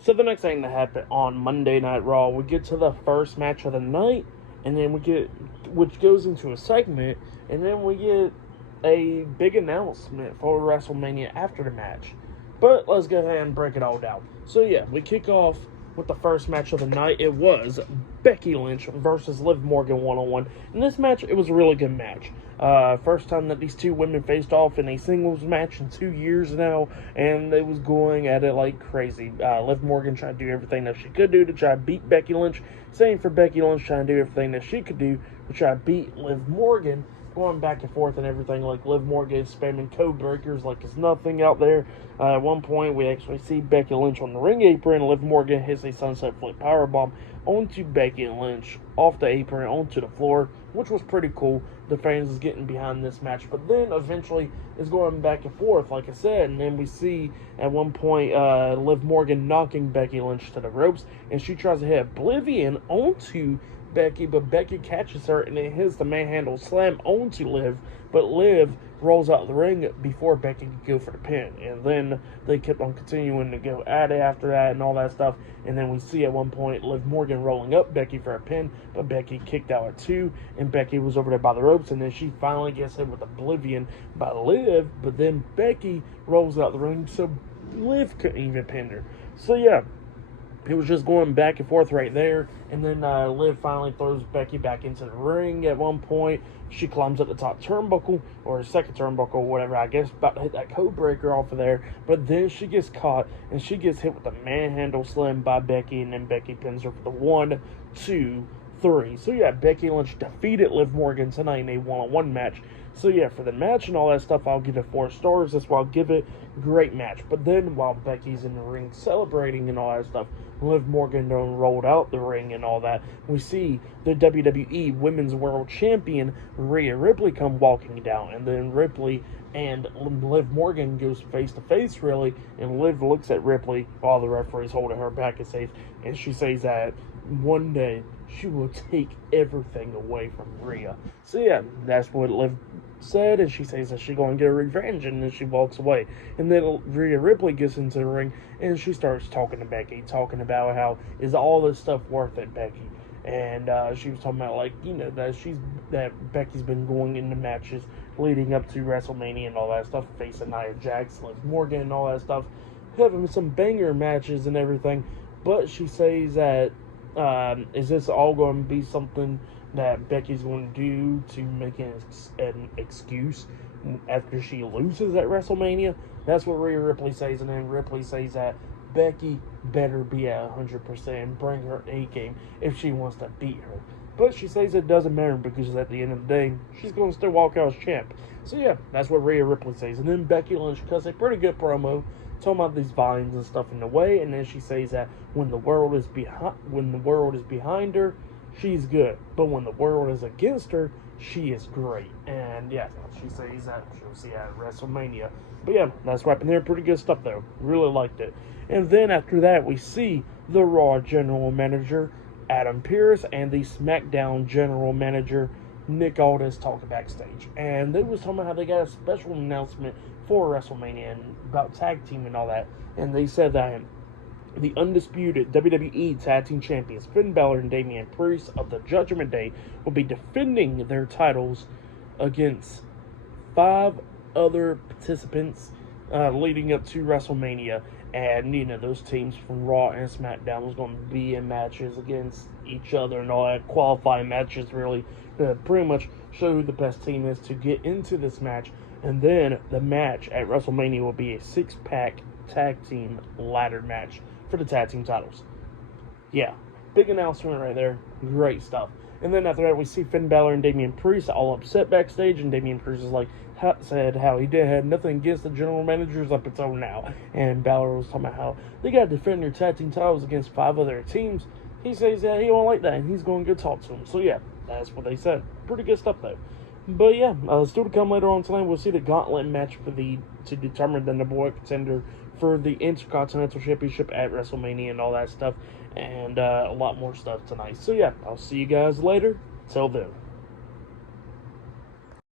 So the next thing that happened on Monday Night Raw, we get to the first match of the night, and then we get, which goes into a segment, and then we get a big announcement for WrestleMania after the match. But let's go ahead and break it all down. So yeah, we kick off with the first match of the night. It was Becky Lynch versus Liv Morgan one-on-one. In this match, it was a really good match. First time that these two women faced off in a singles match in 2 years now, and they was going at it like crazy. Liv Morgan trying to do everything that she could do to try to beat Becky Lynch. Same for Becky Lynch trying to do everything that she could do to try to beat Liv Morgan. Going back and forth and everything, like Liv Morgan spamming code breakers like it's nothing out there. At one point, we actually see Becky Lynch on the ring apron. Liv Morgan hits a sunset flip powerbomb onto Becky Lynch, off the apron, onto the floor, which was pretty cool. The fans is getting behind this match, but then eventually it's going back and forth, like I said, and then we see at one point Liv Morgan knocking Becky Lynch to the ropes, and she tries to hit Oblivion onto Becky, but Becky catches her and it hits the manhandle slam onto Liv, but Liv rolls out of the ring before Becky could go for the pin, and then they kept on continuing to go at it after that and all that stuff, and then we see at one point Liv Morgan rolling up Becky for a pin, but Becky kicked out at 2, and Becky was over there by the ropes, and then she finally gets hit with Oblivion by Liv, but then Becky rolls out the ring, so Liv couldn't even pin her. So yeah, it was just going back and forth right there. And then Liv finally throws Becky back into the ring at one point. She climbs up the top turnbuckle, or second turnbuckle, whatever, I guess, about to hit that code breaker off of there. But then she gets caught, and she gets hit with a manhandle slam by Becky, and then Becky pins her for the 1, 2, 3. So yeah, Becky Lynch defeated Liv Morgan tonight in a one-on-one match. So yeah, for the match and all that stuff, I'll give it 4 stars. That's why I'll give it great match. But then while Becky's in the ring celebrating and all that stuff, Liv Morgan done rolled out the ring and all that, we see the WWE Women's World Champion Rhea Ripley come walking down, and then Ripley and Liv Morgan goes face to face, really, and Liv looks at Ripley while the referee's holding her back and safe, and she says that one day she will take everything away from Rhea. So yeah, that's what Liv said, and she says that she's going to get revenge, and then she walks away. And then Rhea Ripley gets into the ring, and she starts talking to Becky, talking about how, is all this stuff worth it, Becky? And she was talking about, like, you know, that Becky's been going into matches leading up to WrestleMania and all that stuff, facing Nia Jax, Liv Morgan, and all that stuff, having some banger matches and everything. But she says that, is this all going to be something that Becky's going to do to make an excuse after she loses at WrestleMania? That's what Rhea Ripley says, and then Ripley says that Becky better be at 100% and bring her A game if she wants to beat her. But she says it doesn't matter because at the end of the day, she's going to still walk out as champ. So yeah, that's what Rhea Ripley says. And then Becky Lynch cuts a pretty good promo talking about these vines and stuff in the way, and then she says that when the world is behind her, she's good, but when the world is against her, she is great. And yeah, she says that she'll see at WrestleMania. But yeah, that's what happened there. Pretty good stuff though. Really liked it. And then after that, we see the Raw General Manager Adam Pearce and the SmackDown General Manager Nick Aldis talking backstage, and they was talking about how they got a special announcement for WrestleMania and about tag team and all that. And they said that the undisputed WWE Tag Team Champions Finn Balor and Damian Priest of the Judgment Day will be defending their titles against 5 other participants leading up to WrestleMania. And, you know, those teams from Raw and SmackDown was going to be in matches against each other and all that, qualifying matches, really, to pretty much show who the best team is to get into this match. And then the match at WrestleMania will be a 6-pack tag team ladder match for the tag team titles. Yeah, big announcement right there. Great stuff. And then after that, we see Finn Balor and Damian Priest all upset backstage, and Damian Priest is like, said how he had nothing against the general managers up until now. And Balor was talking about how they got to defend their tag team titles against 5 other teams. He says that he don't like that, and he's going to go talk to him. So yeah, that's what they said. Pretty good stuff though. But yeah, still to come later on tonight, we'll see the gauntlet match to determine the number 1 contender for the Intercontinental Championship at WrestleMania and all that stuff, and a lot more stuff tonight. So yeah, I'll see you guys later. Till then.